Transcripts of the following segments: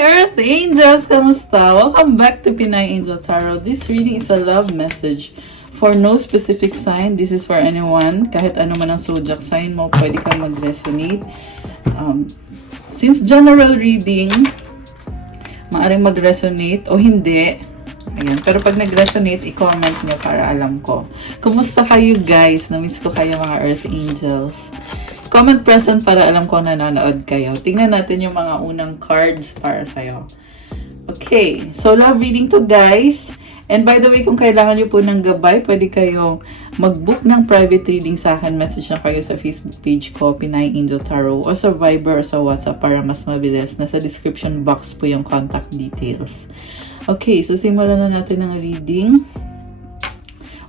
Earth Angels! Kamusta? Welcome back to Pinay Angel Tarot. This reading is a love message for no specific sign. This is for anyone. Kahit ano man ang zodiac sign mo, pwede kang mag-resonate. Since general reading, maaring mag-resonate o hindi. Ayan. Pero pag nag-resonate, i-comment nyo para alam ko. Kumusta kayo guys? Namiss ko kayo mga Earth Angels. Comment present para alam ko nanonood kayo. Tingnan natin yung mga unang cards para sa'yo. Okay. So, love reading to guys. And by the way, kung kailangan nyo po ng gabay, pwede kayong mag-book ng private reading sa akin. Message na kayo sa Facebook page ko, Pinay Angel Tarot, o sa Viber o sa WhatsApp para mas mabilis. Nasa description box po yung contact details. Okay, so simulan na natin ang reading.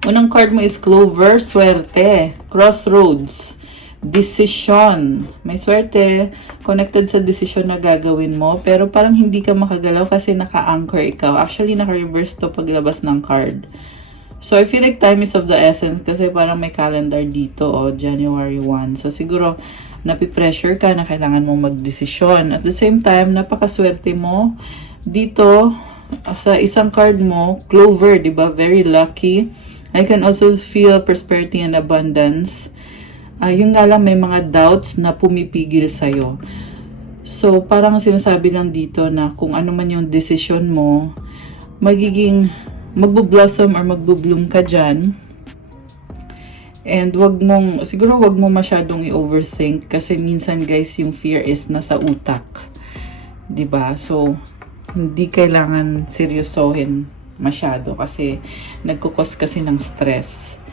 Unang card mo is Clover, Swerte, Crossroads, Decision. May swerte, connected sa decision na gagawin mo, pero parang hindi ka makagalaw kasi naka-anchor ikaw. Actually, naka-reverse to paglabas ng card. So, I feel like time is of the essence kasi parang may calendar dito, January 1. So, siguro, napipressure ka na kailangan mong magdesisyon. At the same time, napakaswerte mo dito sa isang card mo, Clover, di ba? Very lucky. I can also feel prosperity and abundance. Yung nga lang may mga doubts na pumipigil sa'yo. So, parang sinasabi lang dito na kung ano man yung decision mo, magbo-blossom or magbo-bloom ka dyan. And siguro wag mo masyadong i-overthink kasi minsan guys, yung fear is nasa utak. 'Di ba? So, hindi kailangan seryosohin masyado kasi nagkukos kasi ng stress.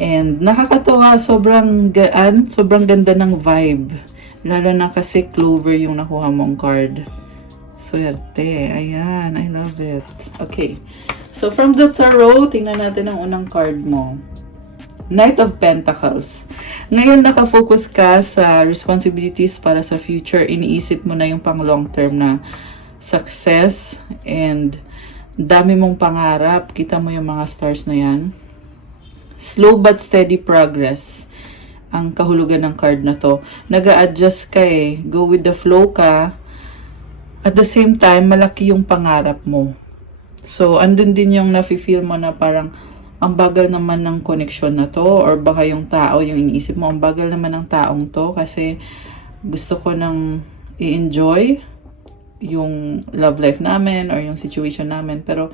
And nakakatawa, sobrang gaan, sobrang ganda ng vibe. Lalo na kasi Clover yung nakuha mong card. Swerte. Ayan, I love it. Okay. So from the tarot, tingnan natin ang unang card mo. Knight of Pentacles. Ngayon nakafocus ka sa responsibilities para sa future. Iniisip mo na yung pang long term na success and dami mong pangarap. Kita mo yung mga stars na yan. Slow but steady progress ang kahulugan ng card na to. Nag-a-adjust ka Go with the flow ka. At the same time, malaki yung pangarap mo. So, andun din yung nafe-feel mo na parang ang bagal naman ng connection na to or baka yung tao, yung iniisip mo, ang bagal naman ng taong to kasi gusto ko nang i-enjoy yung love life namin or yung situation namin. Pero,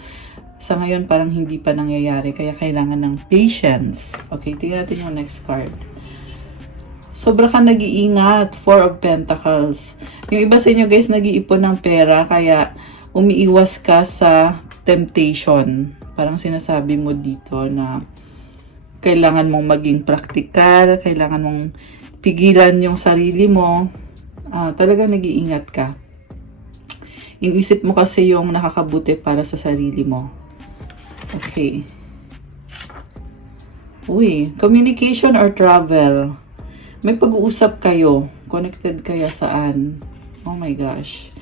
sa ngayon, parang hindi pa nangyayari. Kaya kailangan ng patience. Okay, tingnan natin yung next card. Sobra ka nag-iingat. Four of Pentacles. Yung iba sa inyo guys, nag-iipon ng pera. Kaya umiiwas ka sa temptation. Parang sinasabi mo dito na kailangan mong maging practical. Kailangan mong pigilan yung sarili mo. Talagang nag-iingat ka. Inisip mo kasi yung nakakabuti para sa sarili mo. Okay. Uy, communication or travel. May pag-uusap kayo. Connected kaya saan? Oh my gosh.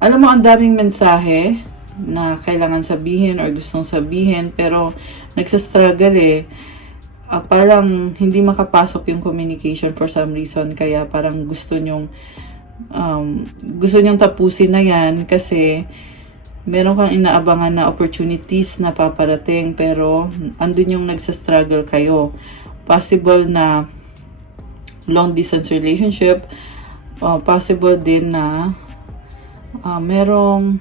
Alam mo, ang daming mensahe na kailangan sabihin or gustong sabihin, pero nagsastruggle parang hindi makapasok yung communication for some reason. Kaya parang gusto nyong tapusin na yan kasi meron kang inaabangan na opportunities na paparating pero andun yung nagsastruggle kayo. Possible na long distance relationship, possible din na merong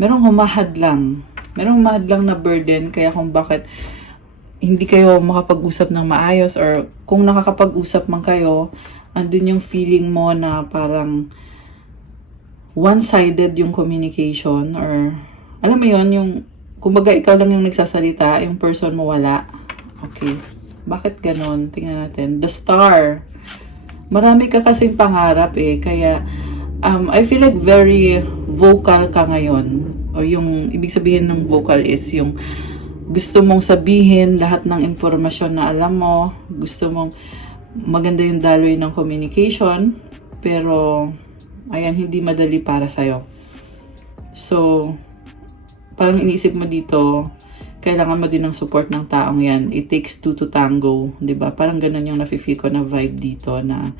humahadlang na burden kaya kung bakit hindi kayo makapag-usap ng maayos or kung nakakapag-usap man kayo, andun yung feeling mo na parang one-sided yung communication or alam mo yun, yung kumbaga ikaw lang yung nagsasalita, yung person mo wala. Okay. Bakit ganon? Tingnan natin. The Star. Marami ka kasing pangarap kaya I feel like very vocal ka ngayon. O yung ibig sabihin ng vocal is yung gusto mong sabihin lahat ng impormasyon na alam mo, gusto mong maganda yung daloy ng communication, pero ayan, hindi madali para sa'yo. So, parang iniisip mo dito, kailangan mo din ng support ng taong yan. It takes two to tango, 'di ba? Parang ganun yung nafe-feel ko na vibe dito na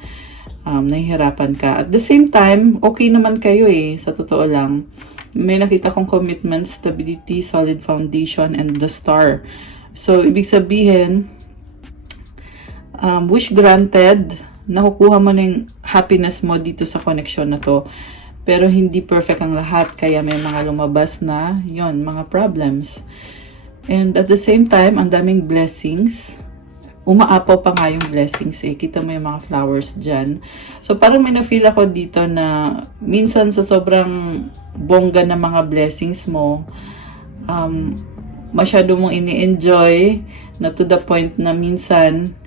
nahihirapan ka. At the same time, okay naman kayo eh, sa totoo lang. May nakita kong commitment, stability, solid foundation, and the star. So, ibig sabihin, wish granted, nakukuha mo na yung happiness mo dito sa connection na to. Pero hindi perfect ang lahat, kaya may mga lumabas na, yon mga problems. And at the same time, ang daming blessings. Umaapaw pa nga yung blessings eh. Kita mo yung mga flowers dyan. So, parang may na-feel ako dito na minsan sa sobrang bongga na mga blessings mo, masyado mong ini-enjoy na to the point na minsan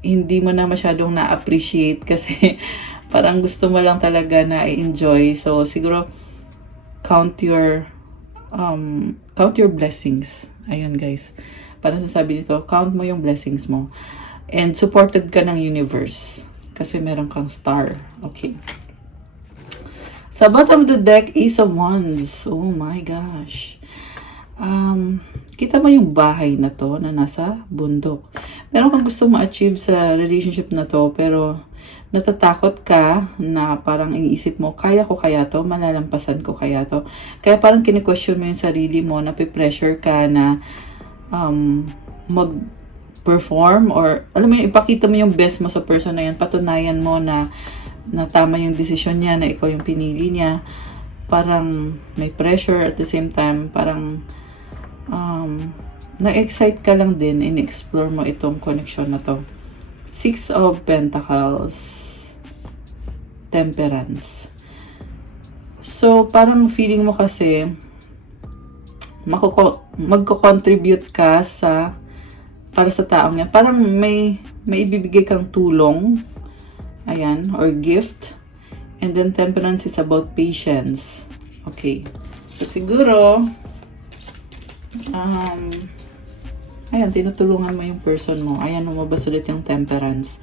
hindi mo na masyadong na-appreciate kasi parang gusto mo lang talaga na i-enjoy. So, siguro count your blessings. Ayun guys. Para sasabi dito, count mo yung blessings mo. And supported ka ng universe. Kasi meron kang star. Okay. Sa bottom of the deck, Ace of Wands. Oh my gosh. Kita mo yung bahay na to na nasa bundok. Meron kang gusto ma-achieve sa relationship na to, pero natatakot ka na parang iniisip mo, kaya ko kaya to? Malalampasan ko kaya to? Kaya parang kine-question mo yung sarili mo, nape-pressure ka na mag-perform or alam mo yung ipakita mo yung best mo sa person na yan, patunayan mo na tama yung desisyon niya, na ikaw yung pinili niya. Parang may pressure at the same time, parang na-excite ka lang din, in-explore mo itong connection na to. Six of Pentacles, Temperance. So, parang feeling mo kasi magko-contribute ka para sa taong yan. Parang may ibibigay kang tulong. Ayan, or gift. And then Temperance is about patience. Okay. So siguro ayan, tinutulungan mo yung person mo. Ayan, lumabas ulit yung Temperance.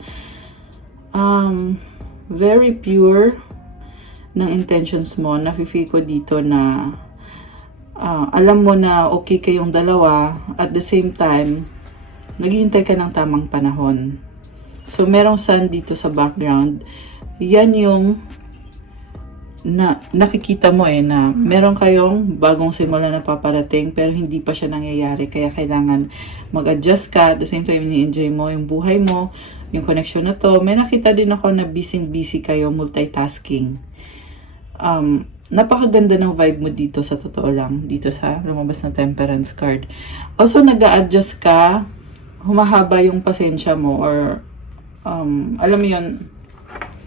Very pure ng intentions mo. Nafe-feel ko dito na alam mo na okay kayong dalawa, at the same time, naghihintay ka ng tamang panahon. So, merong sun dito sa background. Yan yung nakikita mo na meron kayong bagong simula na paparating, pero hindi pa siya nangyayari. Kaya kailangan mag-adjust ka. At the same time, ini-enjoy mo yung buhay mo, yung connection na to. May nakita din ako na busy kayo, multitasking. Napakaganda ng vibe mo dito sa totoo lang. Dito sa lumabas na Temperance card. Also, nag-a-adjust ka. Humahaba yung pasensya mo. Or, alam mo yun,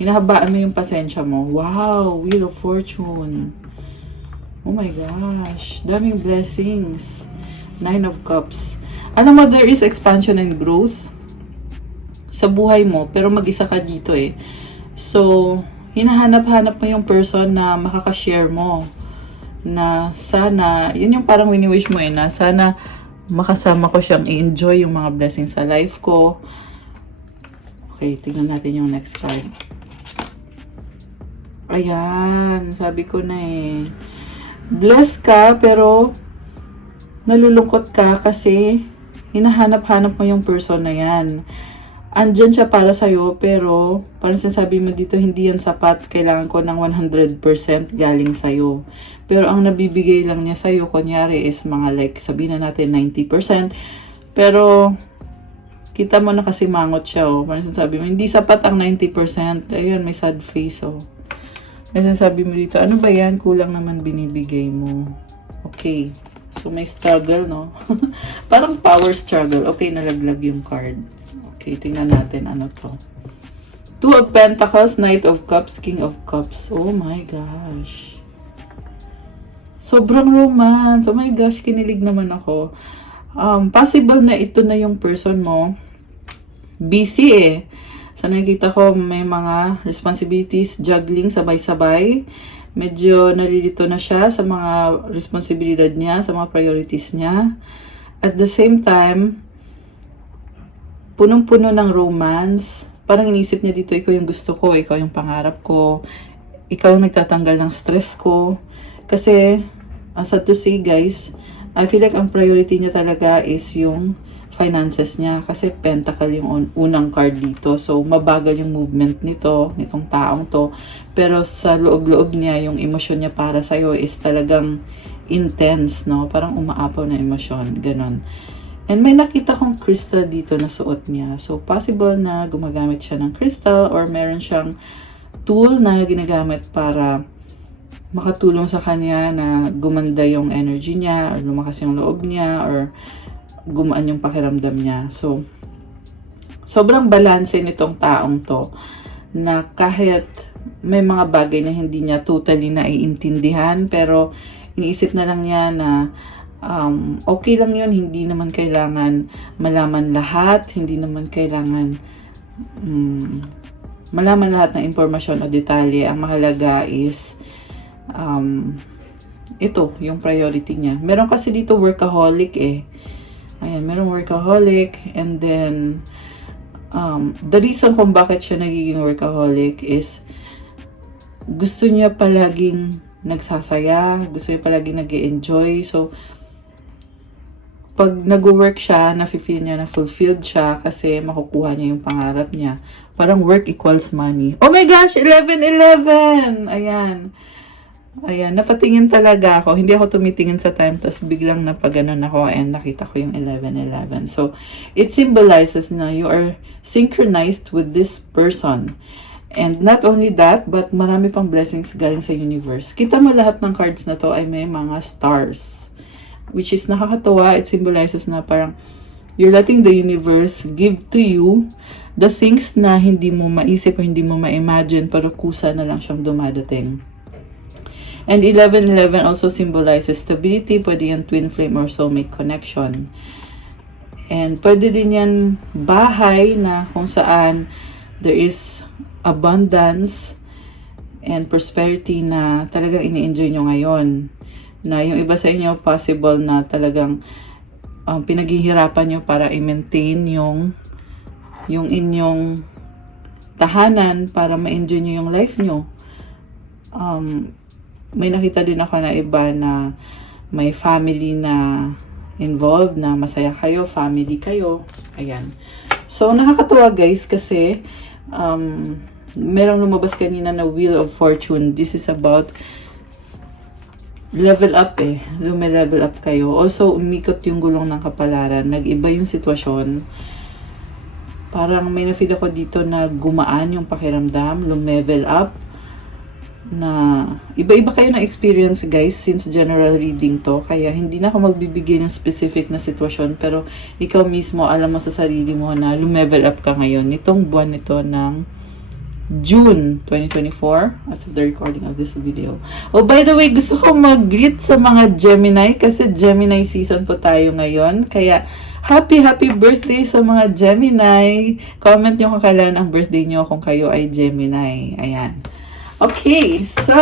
hinahabaan mo yung pasensya mo. Wow! Wheel of Fortune. Oh my gosh. Daming blessings. Nine of Cups. Alam mo, there is expansion and growth sa buhay mo. Pero mag-isa ka dito eh. So, hinahanap-hanap mo yung person na makaka-share mo. Na sana, yun yung parang wini-wish mo na sana makasama ko siyang i-enjoy yung mga blessings sa life ko. Okay, tingnan natin yung next card. Ayan, sabi ko na blessed ka, pero nalulungkot ka kasi hinahanap-hanap mo yung person na yan. Andyan siya para sa'yo, pero parang sinasabi mo dito, hindi yan sapat. Kailangan ko ng 100% galing sa'yo. Pero ang nabibigay lang niya sa'yo, kunyari, is mga like, sabihin na natin 90%. Pero, kita mo na kasi mangot siya, Parang sinasabi mo, hindi sapat ang 90%. Ayun, may sad face, May sinasabi mo dito, ano ba yan? Kulang naman binibigay mo. Okay. So, may struggle, no? Parang power struggle. Okay, nalaglag yung card. Okay, tingnan natin ano to. Two of Pentacles, Knight of Cups, King of Cups. Oh my gosh. Sobrang romance. Oh my gosh, kinilig naman ako. Possible na ito na yung person mo. Busy Sa nakikita ko, may mga responsibilities, juggling, sabay-sabay. Medyo nalilito na siya sa mga responsibilidad niya, sa mga priorities niya. At the same time, punong-puno ng romance. Parang inisip niya dito, ikaw yung gusto ko, ikaw yung pangarap ko, ikaw yung nagtatanggal ng stress ko. Kasi, sad to say guys, I feel like ang priority niya talaga is yung finances niya kasi pentacle yung unang card dito. So, mabagal yung movement nitong taong to. Pero sa loob-loob niya, yung emosyon niya para sa'yo is talagang intense, no? Parang umaapaw na emosyon, ganon. And may nakita kong crystal dito na suot niya. So, possible na gumagamit siya ng crystal or meron siyang tool na ginagamit para makatulong sa kanya na gumanda yung energy niya or lumakas yung loob niya or gumaan yung pakiramdam niya. So, sobrang balanse nitong taong to na kahit may mga bagay na hindi niya totally naiintindihan pero iniisip na lang niya na okay lang yun, hindi naman kailangan malaman lahat, hindi naman kailangan malaman lahat ng impormasyon o detalye. Ang mahalaga is ito, yung priority niya. Meron kasi dito workaholic eh. Ayan, meron workaholic and then the reason kung bakit siya nagiging workaholic is gusto niya palaging nagsasaya, gusto niya palaging nag-enjoy. So, pag nag-work siya, nafe-feel niya na fulfilled siya kasi makukuha niya yung pangarap niya. Parang work equals money. Oh my gosh! 11-11! Ayan. Ayan, napatingin talaga ako. Hindi ako tumitingin sa time, tapos biglang napaganon ako and nakita ko yung 11-11. So, it symbolizes na you are synchronized with this person. And not only that, but marami pang blessings galing sa universe. Kita mo lahat ng cards na to ay may mga stars. Which is nakakatuwa. It symbolizes na parang you're letting the universe give to you the things na hindi mo maisip o hindi mo ma-imagine pero kusa na lang siyang dumadating. And 11-11 also symbolizes stability. Pwede yan twin flame or soulmate connection. And pwede din yan bahay na kung saan there is abundance and prosperity na talagang ini-enjoy nyo ngayon. Na yung iba sa inyo possible na talagang pinaghihirapan nyo para i-maintain yung inyong tahanan para ma-enjoy nyo yung life nyo. May nakita din ako na iba na may family na involved, na masaya kayo, family kayo. Ayan. So, nakakatuwa guys kasi merong lumabas kanina na Wheel of Fortune. This is about level up eh. Lume-level up kayo. Also, umikot yung gulong ng kapalaran. Nag-iba yung sitwasyon. Parang may na-feel ako dito na gumaan yung pakiramdam, lume-level up. Na iba-iba kayo na experience guys since general reading to, kaya hindi na ako magbibigay ng specific na sitwasyon pero ikaw mismo alam mo sa sarili mo na lumevel up ka ngayon nitong buwan nito ng June 2024 as of the recording of this video. Oh, by the way, gusto ko mag-greet sa mga Gemini kasi Gemini season po tayo ngayon, kaya happy birthday sa mga Gemini. Comment nyo kung kailan ang birthday nyo kung kayo ay Gemini. Ayan. Okay, so,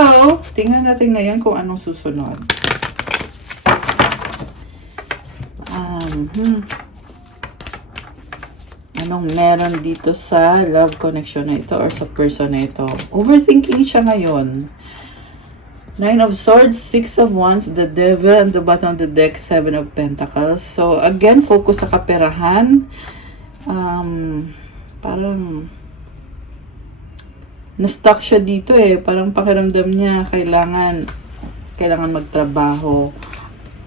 tingnan natin ngayon kung anong susunod. Anong meron dito sa love connection na ito or sa person na ito? Overthinking siya ngayon. 9 of Swords, 6 of Wands, the Devil, and the bottom of the deck, 7 of Pentacles. So, again, focus sa kaperahan. Parang na-stuck siya dito eh. Parang pakiramdam niya kailangan magtrabaho.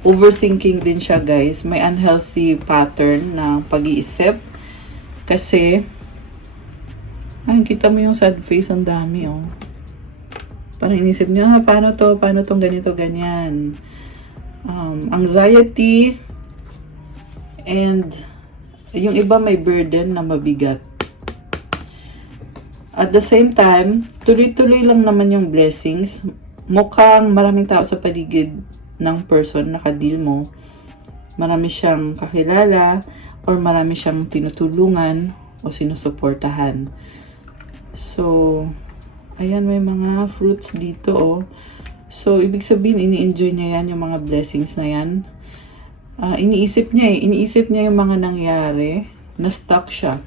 Overthinking din siya guys. May unhealthy pattern na pag-iisip. Kasi, kita mo yung sad face, ang dami oh. Parang inisip niya, paano tong ganito, ganyan. Anxiety, and yung iba may burden na mabigat. At the same time, tuloy-tuloy lang naman yung blessings. Mukhang maraming tao sa paligid ng person na ka-deal mo. Marami siyang kakilala or marami siyang tinutulungan o sinusuportahan. So, ayan, may mga fruits dito oh. So, ibig sabihin, ini-enjoy niya yan, yung mga blessings na yan. Iniisip niya yung mga nangyari, na-stuck siya.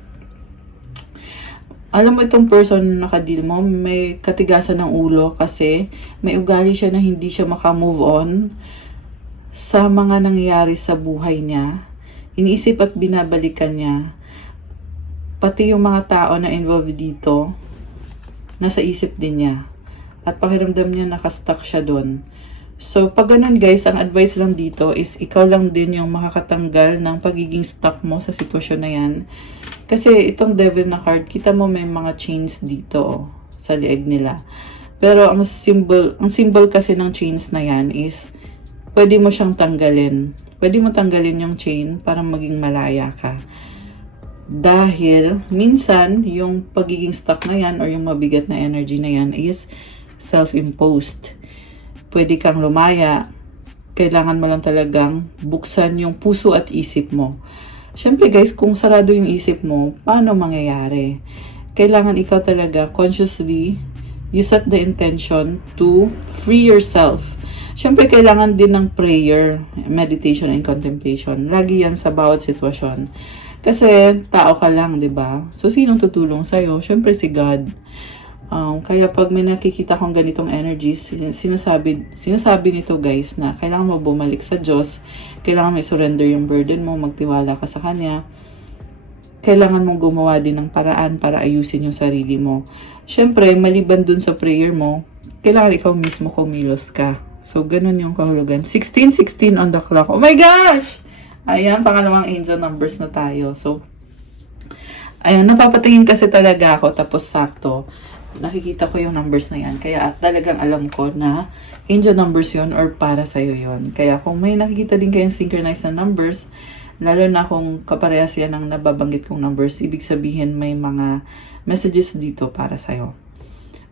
Alam mo itong person na nakadeal mo, may katigasan ng ulo kasi may ugali siya na hindi siya makamove on sa mga nangyayari sa buhay niya. iniisip at binabalikan niya. Pati yung mga tao na involved dito, nasa isip din niya. At pakiramdam niya nakastuck siya doon. So, pag ganun guys, ang advice lang dito is ikaw lang din yung makakatanggal ng pagiging stuck mo sa sitwasyon na yan. Kasi itong devil na card, kita mo may mga chains dito sa lieg nila. Pero ang symbol kasi ng chains na yan is pwede mo siyang tanggalin. Pwede mo tanggalin yung chain para maging malaya ka. Dahil minsan yung pagiging stuck na yan or yung mabigat na energy na yan is self-imposed. Pwede kang lumaya. Kailangan mo lang talagang buksan yung puso at isip mo. Siyempre guys, kung sarado yung isip mo, paano mangyayari? Kailangan ikaw talaga consciously, you set the intention to free yourself. Siyempre, kailangan din ng prayer, meditation, and contemplation. Lagi yan sa bawat sitwasyon. Kasi, tao ka lang, di ba? So, sinong tutulong sa'yo? Siyempre, si God. Kaya, pag may nakikita kong ganitong energies, sinasabi nito, guys, na kailangan mo bumalik sa Diyos. Kailangan mo i-surrender yung burden mo, magtiwala ka sa Kanya. Kailangan mong gumawa din ng paraan para ayusin yung sarili mo. Siyempre, maliban dun sa prayer mo, kailangan ikaw mismo kumilos ka. So, ganun yung kahulugan. 16:16 on the clock. Oh my gosh! Ayan, pangalawang angel numbers na tayo. So, ayan, napapatingin kasi talaga ako. Tapos, sakto, nakikita ko yung numbers na yan. Kaya, talagang alam ko na angel numbers yon or para sa'yo yon. Kaya, kung may nakikita din kayong synchronized na numbers, lalo na kung kaparehas yan ang nababanggit kong numbers, ibig sabihin may mga messages dito para sa'yo.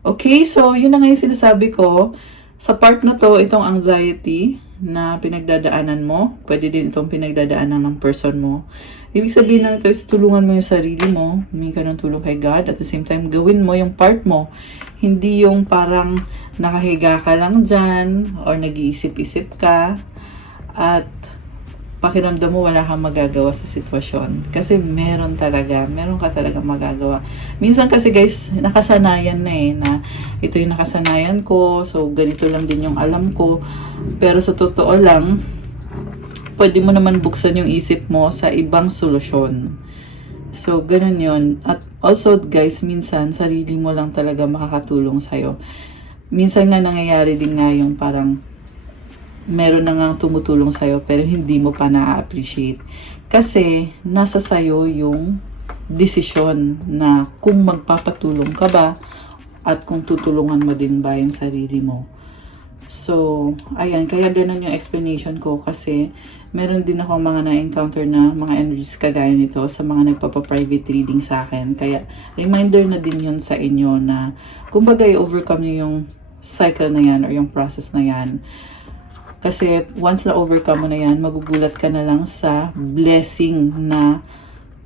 Okay, so, yun na nga yung sinasabi ko. Sa part na to, itong anxiety na pinagdadaanan mo, pwede din itong pinagdadaanan ng person mo. Ibig sabihin na ito is tulungan mo yung sarili mo, humingi ka ng tulong kay God, at the same time, gawin mo yung part mo. Hindi yung parang nakahiga ka lang dyan, or nag-iisip-isip ka, at pakiramdam mo wala kang magagawa sa sitwasyon. Kasi meron ka talaga magagawa. Minsan kasi guys, nakasanayan na na ito yung nakasanayan ko, so ganito lang din yung alam ko. Pero sa totoo lang, pwede mo naman buksan yung isip mo sa ibang solusyon. So, ganun yun. At also guys, minsan, sarili mo lang talaga makakatulong sa'yo. Minsan nga nangyayari din nga yung parang meron na nga tumutulong sa'yo pero hindi mo pa na-appreciate. Kasi nasa sa'yo yung desisyon na kung magpapatulong ka ba at kung tutulungan mo din ba yung sarili mo. So, ayan, kaya ganun yung explanation ko kasi meron din ako mga na-encounter na mga energies kagaya nito sa mga nagpapa-private reading sa akin. Kaya reminder na din yun sa inyo na kumbaga i-overcome nyo yung cycle na yan or yung process na yan. Kasi once na overcome mo na yan, magugulat ka na lang sa blessing na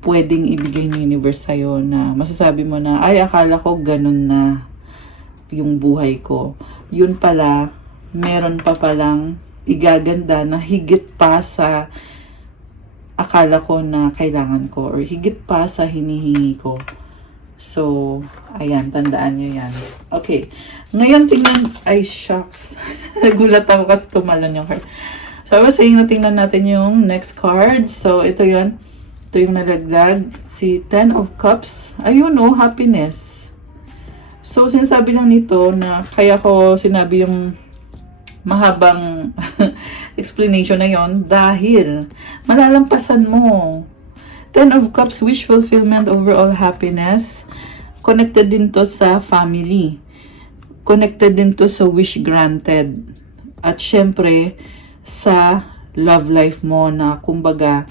pwedeng ibigay ng universe sa'yo na masasabi mo na, ay, akala ko ganun na yung buhay ko. Yun pala, meron pa palang igaganda na higit pa sa akala ko na kailangan ko or higit pa sa hinihingi ko. So, ayan, tandaan nyo yan. Okay. Ngayon, tingnan, ay, shucks. Nagulat ako kasi tumalon yung card. So, I was saying na tingnan natin yung next card. So, ito yun. Ito yung nalaglag. Si Ten of Cups. Ayun, happiness. So, sinasabi lang nito na kaya ko sinabi yung mahabang explanation na yon dahil malalampasan mo. Ten of Cups, wish fulfillment, overall happiness. Connected din to sa family. Connected din to sa wish granted. At syempre, sa love life mo na kumbaga,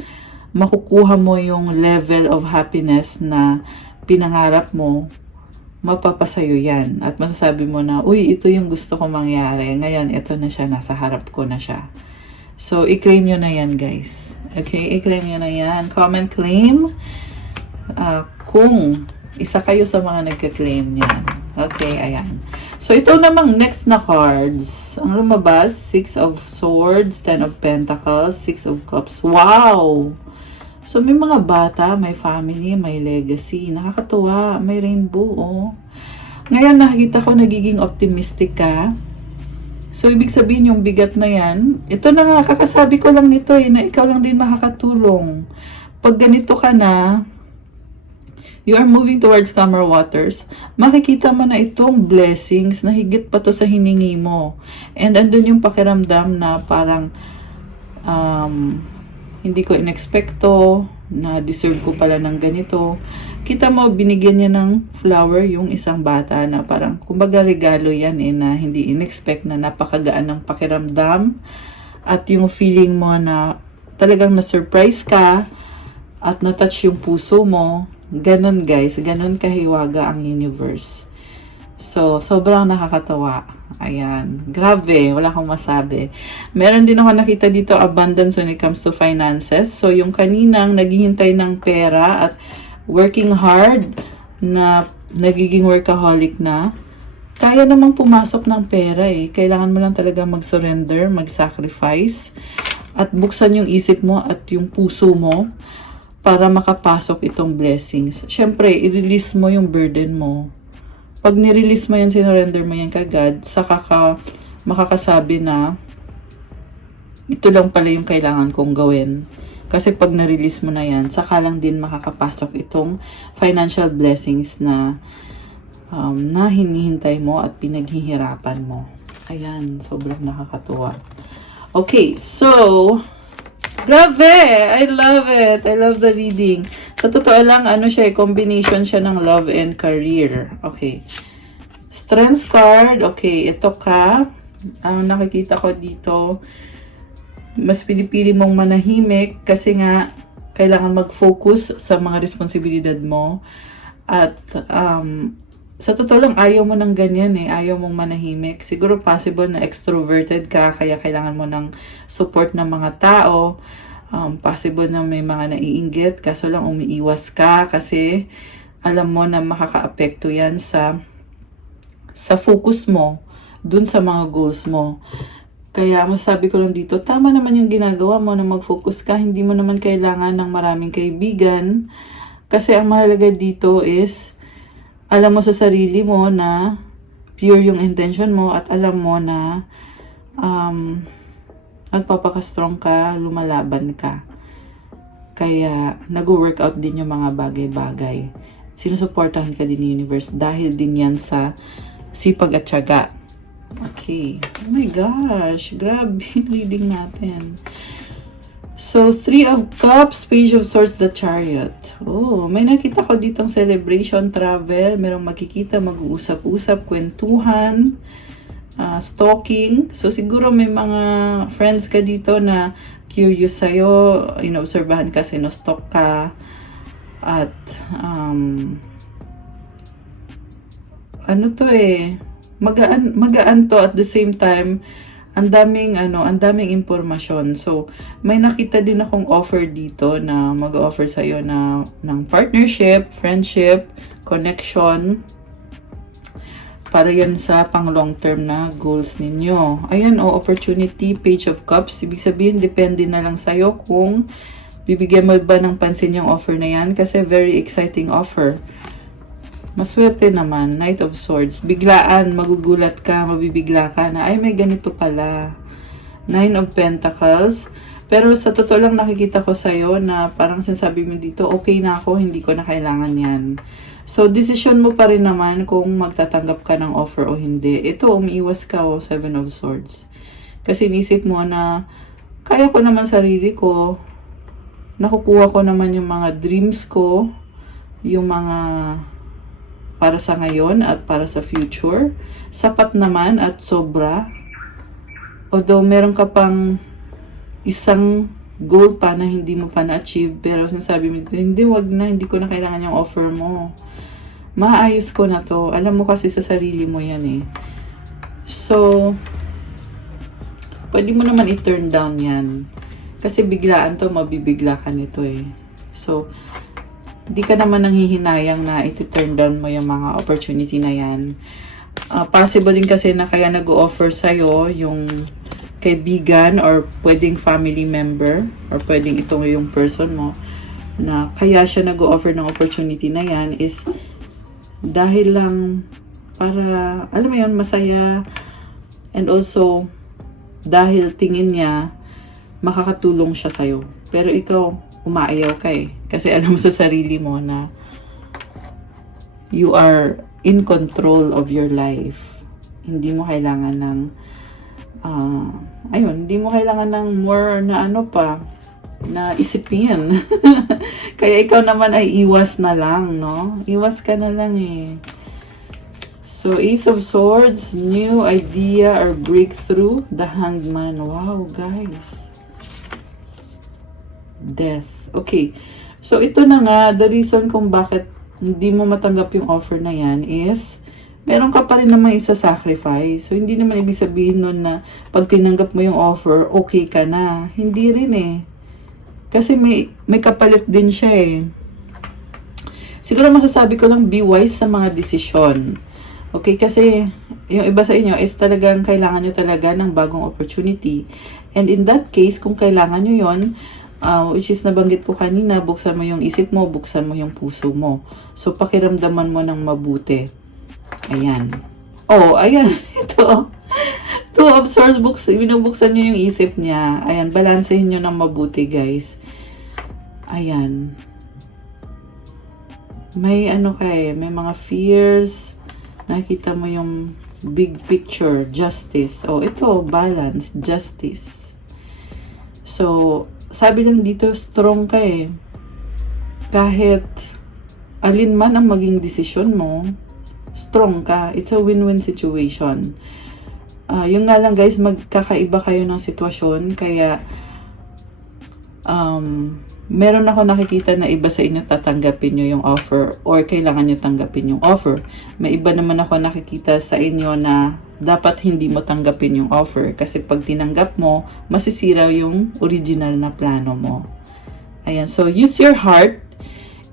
makukuha mo yung level of happiness na pinangarap mo, mapapasayo yan. At masasabi mo na, uy, ito yung gusto ko mangyari. Ngayon, ito na siya, nasa harap ko na siya. So, i-claim nyo na yan, guys. Okay, i-claim nyo na yan. Comment claim. Kung isa kayo sa mga nagka-claim yan. Okay, ayan. So, ito namang next na cards. Ang lumabas, 6 of Swords, 10 of Pentacles, 6 of Cups. Wow! So, may mga bata, may family, may legacy. Nakakatuwa. May rainbow, oh. Ngayon, nakikita ko nagiging optimistic ka. So, ibig sabihin yung bigat na yan, ito na nga, kakasabi ko lang nito na ikaw lang din makakatulong. Pag ganito ka na, you are moving towards calmer waters, makikita mo na itong blessings na higit pa to sa hiningi mo. And andun yung pakiramdam na parang hindi ko inexpecto, na deserve ko pala ng ganito. Kita mo, binigyan niya ng flower yung isang bata na parang, kumbaga regalo yan na hindi inexpect, na napakagaan ng pakiramdam. At yung feeling mo na talagang na-surprise ka at na-touch yung puso mo. Ganon guys, ganon kahiwaga ang universe. So, sobrang nakakatawa. Ayan. Grabe, wala akong masabi. Meron din ako nakita dito, abundance when it comes to finances. So, yung kaninang naghihintay ng pera at working hard na nagiging workaholic na, kaya namang pumasok ng pera Kailangan mo lang talaga mag-surrender, mag-sacrifice, at buksan yung isip mo at yung puso mo para makapasok itong blessings. Siyempre, i-release mo yung burden mo. Pag nirelease mo yan, sinurrender mo yan kagad, saka ka makakasabi na ito lang pala yung kailangan kong gawin. Kasi pag na-release mo na yan, saka lang din makakapasok itong financial blessings na na hinihintay mo at pinaghihirapan mo. Ayan, sobrang nakakatuwa. Okay, so grabe! I love it! I love the reading. Sa totoo lang, combination siya ng love and career. Okay. Strength card. Okay, ito ka. Ang nakikita ko dito, mas pinipili mong manahimik kasi nga, kailangan mag-focus sa mga responsibilidad mo. At, sa totoo lang, ayaw mo ng ganyan Ayaw mong manahimik. Siguro possible na extroverted ka, kaya kailangan mo ng support ng mga tao. Possible na may mga naiinggit, kaso lang umiiwas ka kasi alam mo na makaka-apekto yan sa focus mo, dun sa mga goals mo. Kaya masabi ko lang dito, tama naman yung ginagawa mo na mag-focus ka. Hindi mo naman kailangan ng maraming kaibigan. Kasi ang mahalaga dito is, alam mo sa sarili mo na pure yung intention mo at alam mo na nagpapaka-strong ka, lumalaban ka. Kaya nag-workout din yung mga bagay-bagay. Sinusuportahan ka din ni universe dahil din yan sa sipag at tiyaga. Okay. Oh my gosh. Grabe reading natin. So, 3 of Cups, Page of Swords, the Chariot. Oh, may nakita ko ditong celebration, travel. Merong makikita, mag-uusap-usap, kwentuhan, stalking. So, siguro may mga friends ka dito na curious sa'yo, inobserbahan ka, sinostalk ka, at, magaan to at the same time, ang daming impormasyon. So, may nakita din akong offer dito na mag-offer sa'yo ng partnership, friendship, connection, para yan sa pang long term na goals ninyo. Ayan, opportunity, Page of Cups. Ibig sabihin, depende na lang sa'yo kung bibigyan mo ba ng pansin yung offer na yan, kasi very exciting offer. Maswerte naman, Knight of Swords. Biglaan, magugulat ka, mabibigla ka na, ay may ganito pala. 9 of Pentacles. Pero sa totoo lang nakikita ko sa'yo na parang sinasabi mo dito, okay na ako, hindi ko na kailangan yan. So, decision mo pa rin naman kung magtatanggap ka ng offer o hindi. Ito, umiiwas ka 7 of Swords. Kasi inisip mo na, kaya ko naman sarili ko, nakukuha ko naman yung mga dreams ko, yung mga para sa ngayon at para sa future. Sapat naman at sobra. Although meron ka pang isang goal pa na hindi mo pa na-achieve, pero sinasabi mo dito, hindi, wag na, hindi ko na kailangan yung offer mo. Maayos ko na to. Alam mo kasi sa sarili mo yan So, pwede mo naman i-turn down yan. Kasi biglaan to, mabibigla ka nito So, di ka naman nanghihinayang na iti-turn down mo yung mga opportunity na yan. Possible din kasi na kaya nag-o-offer sa'yo yung kaibigan or pwedeng family member or pwedeng ito yung person mo na kaya siya nag-o-offer ng opportunity na yan is dahil lang para, alam mo yun, masaya And also, dahil tingin niya, makakatulong siya sa'yo. Pero ikaw, umaayaw ka eh. Kasi alam mo sa sarili mo na you are in control of your life. Hindi mo kailangan ng hindi mo kailangan ng more na na isipin. Kaya ikaw naman ay iwas na lang, no? Iwas ka na lang eh. So, Ace of Swords, new idea or breakthrough, the Hanged Man. Wow, guys. Death. Okay. So, ito na nga, the reason kung bakit hindi mo matanggap yung offer na yan is, meron ka pa rin naman isa-sacrifice. So, hindi naman ibig sabihin nun na pag tinanggap mo yung offer, okay ka na. Hindi rin eh. Kasi may kapalit din siya eh. Siguro masasabi ko lang, be wise sa mga desisyon. Okay, kasi yung iba sa inyo is talagang kailangan nyo talaga ng bagong opportunity. And in that case, kung kailangan nyo yon, which is nabanggit ko kanina, buksan mo yung isip mo, buksan mo yung puso mo. So, pakiramdaman mo ng mabuti. Ayan. Oh, ayan. Ito. Two of Swords, binubuksan nyo yung isip niya. Ayan, balansehin nyo ng mabuti, guys. Ayan. May may mga fears. Nakita mo yung big picture, justice. Oh, ito, balance, justice. So, sabi lang dito, strong ka eh. Kahit alin man ang maging desisyon mo, strong ka. It's a win-win situation. Yung nga lang guys, magkakaiba kayo ng sitwasyon, kaya meron ako nakikita na iba sa inyo tatanggapin nyo yung offer or kailangan nyo tanggapin yung offer. May iba naman ako nakikita sa inyo na dapat hindi mo tanggapin yung offer kasi pag tinanggap mo, masisira yung original na plano mo. Ayan, so use your heart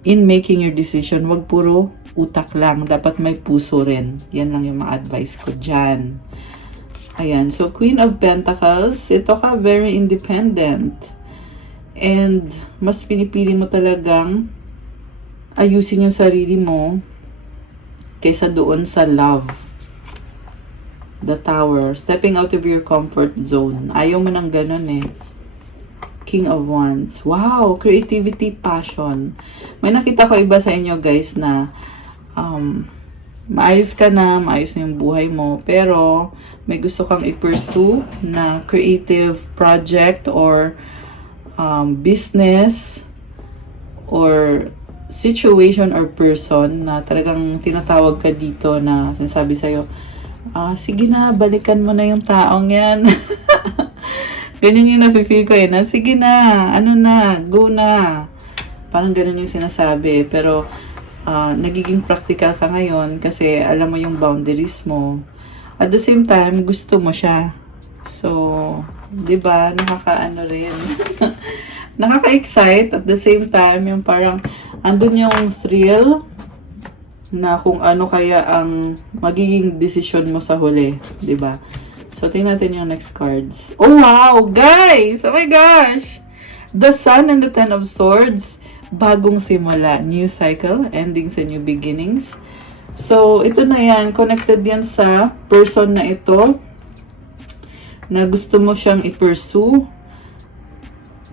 in making your decision. Wag puro utak lang, dapat may puso rin. Yan lang yung mga advice ko dyan. Ayan, so Queen of Pentacles, ito ka very independent. And mas pinipili mo talagang ayusin yung sarili mo kaysa doon sa love. The Tower, stepping out of your comfort zone. Ayaw mo nang ganun eh. King of Wands. Wow, creativity, passion. May nakita ko iba sa inyo guys na maayos ka na, maayos na yung buhay mo, pero may gusto kang i-pursue na creative project or business or situation or person na talagang tinatawag ka dito na sinasabi sa'yo, sige na, balikan mo na yung taong yan. Ganyan yung nafe-feel ko eh, na sige na, go na. Parang ganun yung sinasabi. Pero, nagiging practical ka ngayon kasi alam mo yung boundaries mo. At the same time, gusto mo siya. So, di ba, rin. Nakaka-excite at the same time, yung parang andun yung thrill na kung ano kaya ang magiging decision mo sa huli, di ba? So, tingnan natin yung next cards. Oh, wow! Guys! Oh my gosh! The Sun and the Ten of Swords. Bagong simula. New cycle. Ending sa new beginnings. So, ito na yan. Connected yan sa person na ito na gusto mo siyang i-pursue.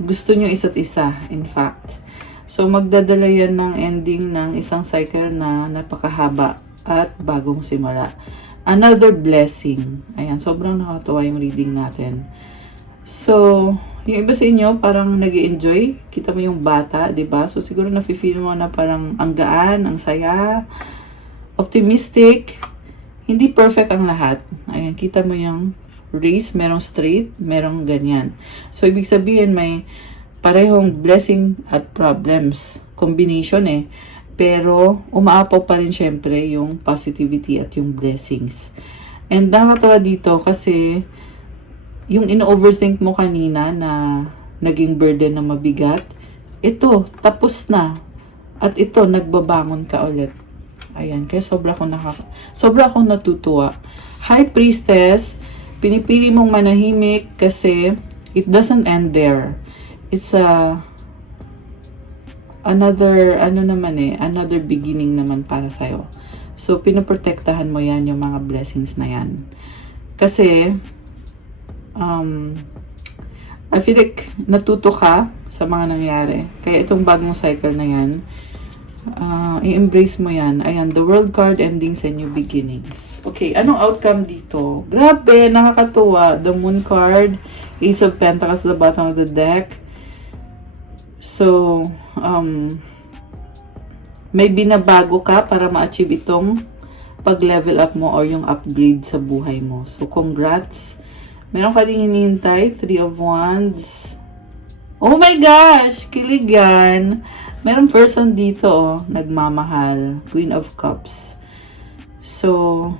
Gusto nyo isa't isa, in fact. So, magdadala yan ng ending ng isang cycle na napakahaba at bagong simula. Another blessing. Ayan, sobrang nakakatuwa yung reading natin. So, yung iba sa inyo, parang nag-i-enjoy. Kita mo yung bata, di ba? So, siguro nafe-feel mo na parang ang gaan, ang saya, optimistic. Hindi perfect ang lahat. Ayan, kita mo yung race, merong straight, merong ganyan. So, ibig sabihin, may parehong blessing at problems. Combination eh. Pero, umaapaw pa rin syempre yung positivity at yung blessings. And nakakatawa dito kasi yung in-overthink mo kanina na naging burden na mabigat, ito, tapos na. At ito, nagbabangon ka ulit. Ayan, kaya sobra akong natutuwa. High Priestess, pinipili mong manahimik kasi it doesn't end there. It's another beginning naman para sa'yo. So, pinoprotektahan mo yan, yung mga blessings na yan. Kasi, I feel like natuto ka sa mga nangyari. Kaya itong bagong cycle na yan, i-embrace mo yan. Ayan, the world card, endings and new beginnings. Okay, anong outcome dito? Grabe, nakakatuwa. The moon card, ace of pentacles at the bottom of the deck. So, may binabago ka para ma-achieve itong pag-level up mo or yung upgrade sa buhay mo. So, congrats. Meron ka ding hinihintay, 3 of Wands. Oh my gosh! Kiligan! Meron person dito, oh, nagmamahal. Queen of Cups. So,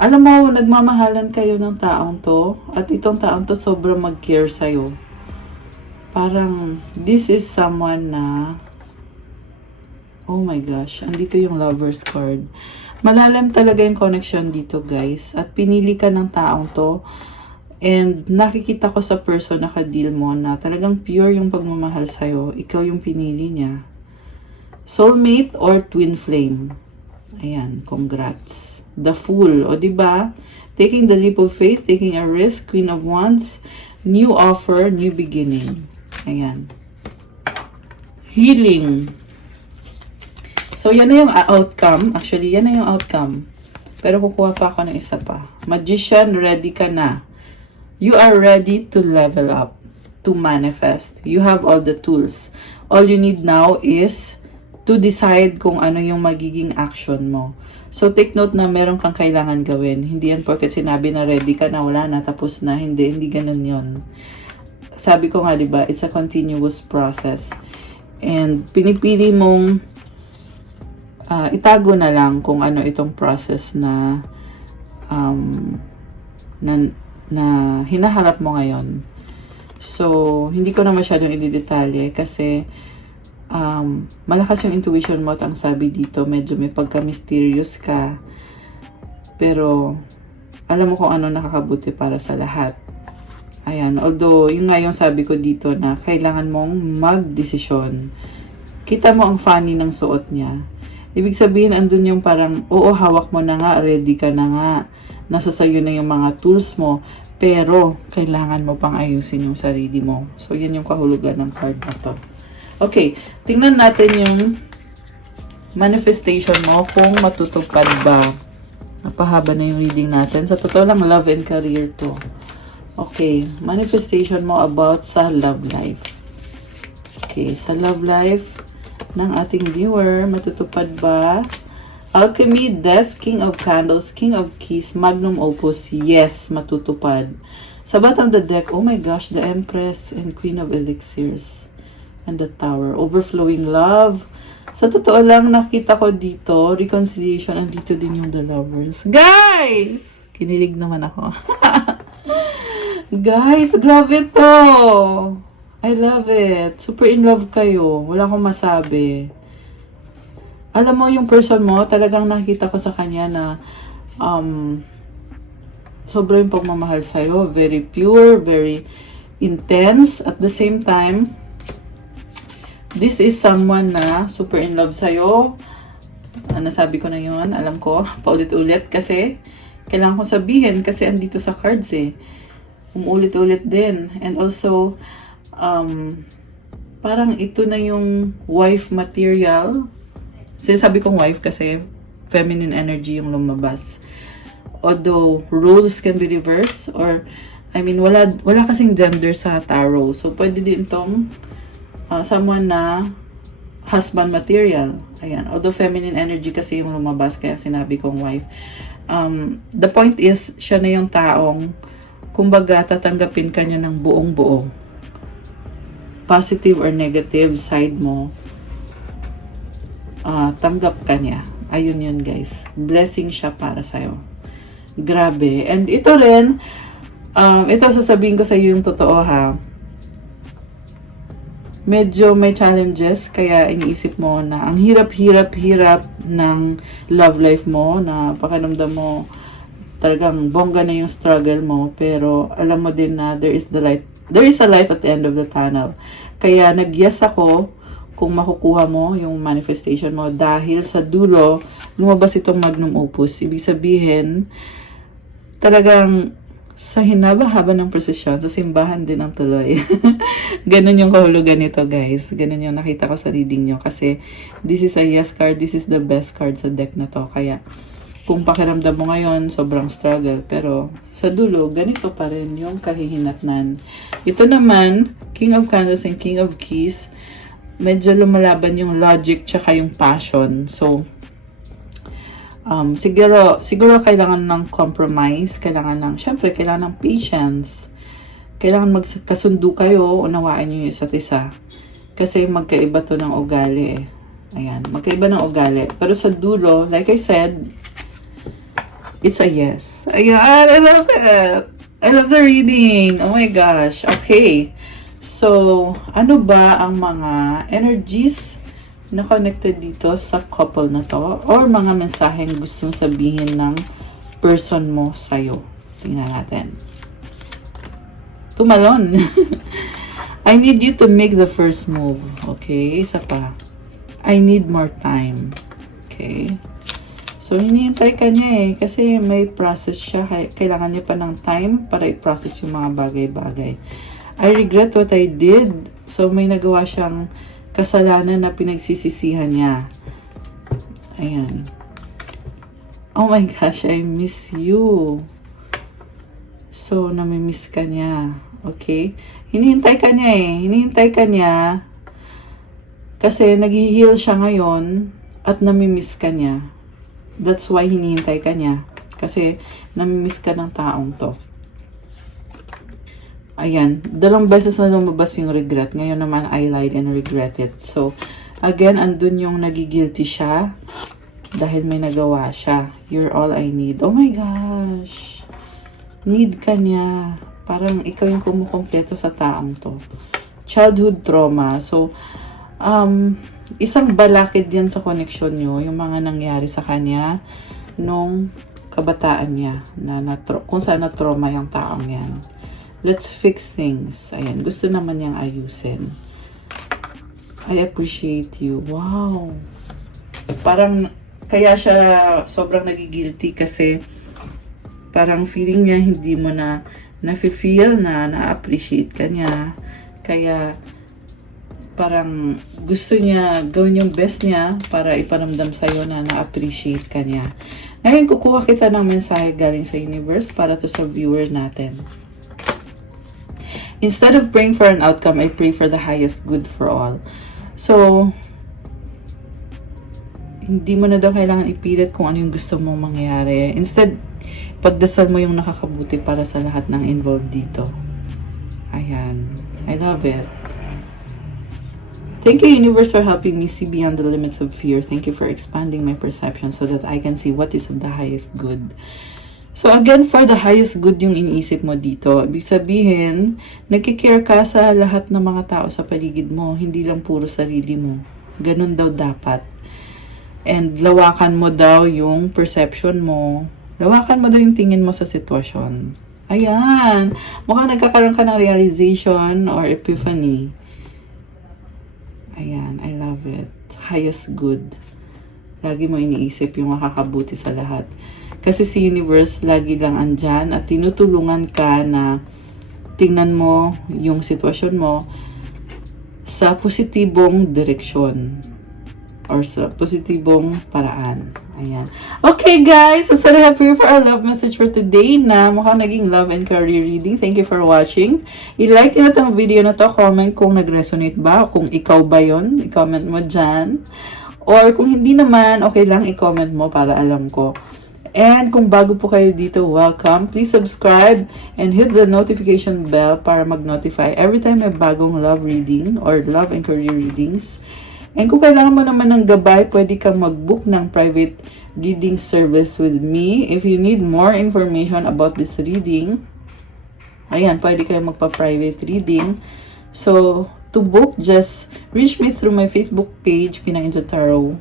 alam mo, nagmamahalan kayo ng taong to. At itong taong to sobrang mag-care sa'yo. Parang, this is someone na, oh my gosh, andito yung Lover's card. Malalim talaga yung connection dito, guys. At pinili ka ng taong to. And nakikita ko sa person na ka-deal mo na talagang pure yung pagmamahal sa'yo. Ikaw yung pinili niya. Soulmate or twin flame. Ayan, congrats. The Fool, o diba? Taking the leap of faith, taking a risk, Queen of Wands, new offer, new beginning. Ayan. Healing. So, yan na yung outcome. Actually, yan na yung outcome. Pero kukuha pa ako ng isa pa. Magician, ready ka na. You are ready to level up, to manifest. You have all the tools. All you need now is to decide kung ano yung magiging action mo. So, take note na meron kang kailangan gawin. Hindi yan porket sinabi na ready ka na, wala na, tapos na. Hindi ganun yon. Sabi ko nga, diba, it's a continuous process. And pinipili mong itago na lang kung ano itong process na na hinaharap mo ngayon. So, hindi ko na masyadong i-detalye kasi malakas yung intuition mo at ang sabi dito, medyo may pagka-mysterious ka. Pero, alam mo kung ano nakakabuti para sa lahat. Ayan, although, yung nga yung sabi ko dito na kailangan mong mag-desisyon. Kita mo ang funny ng suot niya. Ibig sabihin, andun yung parang, oo, hawak mo na nga, ready ka na nga, nasa sayo na yung mga tools mo, pero kailangan mo pang ayusin yung sarili mo. So, yan yung kahulugan ng card na to. Okay, tingnan natin yung manifestation mo kung matutupad ba. Napahaba na yung reading natin. Sa totoo lang, love and career to. Okay, manifestation mo about sa love life. Okay, sa love life ng ating viewer, matutupad ba? Alchemy, Death, King of Candles, King of Keys, Magnum Opus, yes, matutupad. Sa bottom of the deck, oh my gosh, the Empress and Queen of Elixirs. And the Tower, overflowing love. Sa totoo lang, nakita ko dito, reconciliation, and dito din yung the Lovers. Guys! Kinilig naman ako. Guys, grabe to! I love it. Super in love kayo. Wala akong masabi. Alam mo, yung person mo, talagang nakita ko sa kanya na sobrang pagmamahal sa'yo. Very pure, very intense. At the same time, this is someone na super in love sa'yo. Nasabi ko na yun. Alam ko, paulit-ulit kasi kailangan kong sabihin kasi andito sa cards eh. Umulit-ulit din. And also, parang ito na yung wife material. Sinasabi kong wife kasi feminine energy yung lumabas. Although roles can be reversed or I mean wala kasing gender sa tarot. So pwede din tong someone na husband material. Ayan. Although feminine energy kasi yung lumabas kaya sinabi kong wife. The point is siya na yung taong kumbaga tatanggapin ka niya ng buong-buo. Positive or negative side mo, tanggap ka niya. Ayun yun guys. Blessing siya para sa'yo. Grabe. And ito rin, ito sasabihin ko sa iyo yung totoo ha. Medyo may challenges, kaya iniisip mo na ang hirap ng love life mo, na pakiramdam mo talagang bongga na yung struggle mo, pero alam mo din na there is a light at the end of the tunnel. Kaya nag-yes ako kung makukuha mo yung manifestation mo dahil sa dulo, lumabas itong Magnum Opus. Ibig sabihin, talagang sa hinaba-haba ng prosesyon, sa simbahan din ang tuloy. Ganun yung kahulugan nito, guys. Ganun yung nakita ko sa reading nyo. Kasi, this is a yes card. This is the best card sa deck na to. Kaya, kung pakiramdam mo ngayon, sobrang struggle. Pero, sa dulo, ganito pa rin yung kahihinatnan. Ito naman, King of Candles and King of Keys, medyo lumalaban yung logic tsaka yung passion. So, siguro kailangan ng compromise, syempre, kailangan ng patience. Kailangan magkasundo kayo, unawaan nyo yung isa't isa. Kasi magkaiba to ng ugali eh. Ayan, magkaiba ng ugali. Pero sa dulo, like I said, it's a yes. Ayan, I love it. I love the reading. Oh my gosh. Okay. So, ano ba ang mga energies na connected dito sa couple na to? Or mga mensaheng gusto mong sabihin ng person mo sa'yo? Tingnan natin. Tumalon. I need you to make the first move. Okay? Isa pa. I need more time. Okay? So, hinihintay ka niya eh. Kasi may process siya. Kailangan niya pa ng time para i-process yung mga bagay-bagay. I regret what I did. So, may nagawa siyang kasalanan na pinagsisisihan niya. Ayan. Oh my gosh, I miss you. So, namimiss ka niya. Okay? Hinihintay ka niya eh. Hinihintay ka niya kasi nag-heal siya ngayon at namimiss ka niya. That's why hinihintay ka niya. Kasi namimiss ka ng taong to. Ayan, 2 beses na lumabas yung regret. Ngayon naman, I lied and regret it. So, again, andun yung nagigilty siya dahil may nagawa siya. You're all I need. Oh my gosh! Need ka niya. Parang ikaw yung kumukumpleto sa taong to. Childhood trauma. So, isang balakid yan sa connection nyo, yung mga nangyari sa kanya nung kabataan niya, kung saan na-trauma yung taong yan. Let's fix things. Ayan. Gusto naman niyang ayusin. I appreciate you. Wow. Parang, kaya siya sobrang nagigilty kasi parang feeling niya hindi mo na na-feel na-appreciate ka niya. Kaya, parang gusto niya gawin yung best niya para iparamdam sa'yo na na-appreciate ka niya. Ngayon, kukuha kita ng mensahe galing sa universe para to sa viewer natin. Instead of praying for an outcome, I pray for the highest good for all. So, hindi mo na daw kailangan ipilit kung ano yung gusto mong mangyari. Instead, pagdasal mo yung nakakabuti para sa lahat ng involved dito. Ayan. I love it. Thank you, universe, for helping me see beyond the limits of fear. Thank you for expanding my perception so that I can see what is of the highest good. So again, for the highest good yung iniisip mo dito. Ibig sabihin, nagkikare ka sa lahat ng mga tao sa paligid mo. Hindi lang puro sarili mo. Ganun daw dapat. And lawakan mo daw yung perception mo. Lawakan mo daw yung tingin mo sa sitwasyon. Ayan. Mukhang nagkakaroon ka ng realization or epiphany. Ayan. I love it. Highest good. Lagi mo iniisip yung makakabuti sa lahat. Kasi si universe lagi lang andyan at tinutulungan ka na tingnan mo yung sitwasyon mo sa positibong direksyon or sa positibong paraan. Ayan. Okay guys, so I have here for our love message for today na mukhang naging love and career reading. Thank you for watching. I-like nyo na itong video na to. Comment kung nag-resonate ba. Kung ikaw ba yun, i-comment mo dyan. Or kung hindi naman, okay lang, i-comment mo para alam ko. And kung bago po kayo dito, welcome. Please subscribe and hit the notification bell para mag-notify every time may bagong love reading or love and career readings. And kung kailangan mo naman ng gabay, pwede kang mag-book ng private reading service with me. If you need more information about this reading, ayan, pwede kayo magpa-private reading. So, to book, just reach me through my Facebook page, Pina Angel Tarot.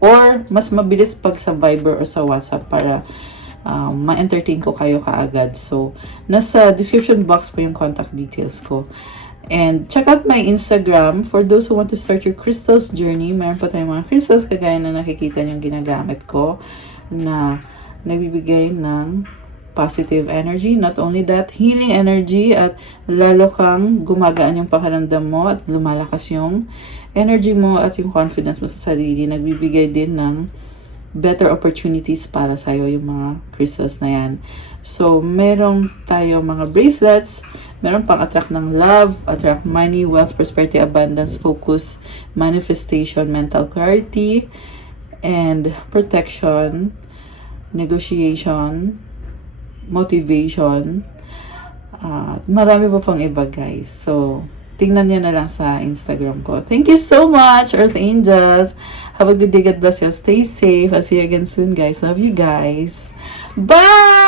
Or, mas mabilis pag sa Viber or sa WhatsApp para ma-entertain ko kayo kaagad. So, nasa description box po yung contact details ko. And check out my Instagram for those who want to start your crystals journey. Meron pa tayong mga crystals kagaya na nakikita niyong ginagamit ko na nagbibigay ng positive energy. Not only that, healing energy at lalo kang gumagaan yung pakiramdam mo at lumalakas yung energy mo at yung confidence mo sa sarili. Nagbibigay din ng better opportunities para sa'yo yung mga crystals na yan. So, meron tayo mga bracelets, meron pang attract ng love, attract money, wealth, prosperity, abundance, focus, manifestation, mental clarity, and protection, negotiation, motivation, marami pa pang iba guys. So, tingnan niyo na lang sa Instagram ko. Thank you so much, Earth Angels. Have a good day. God bless you. Stay safe. I'll see you again soon, guys. Love you guys. Bye!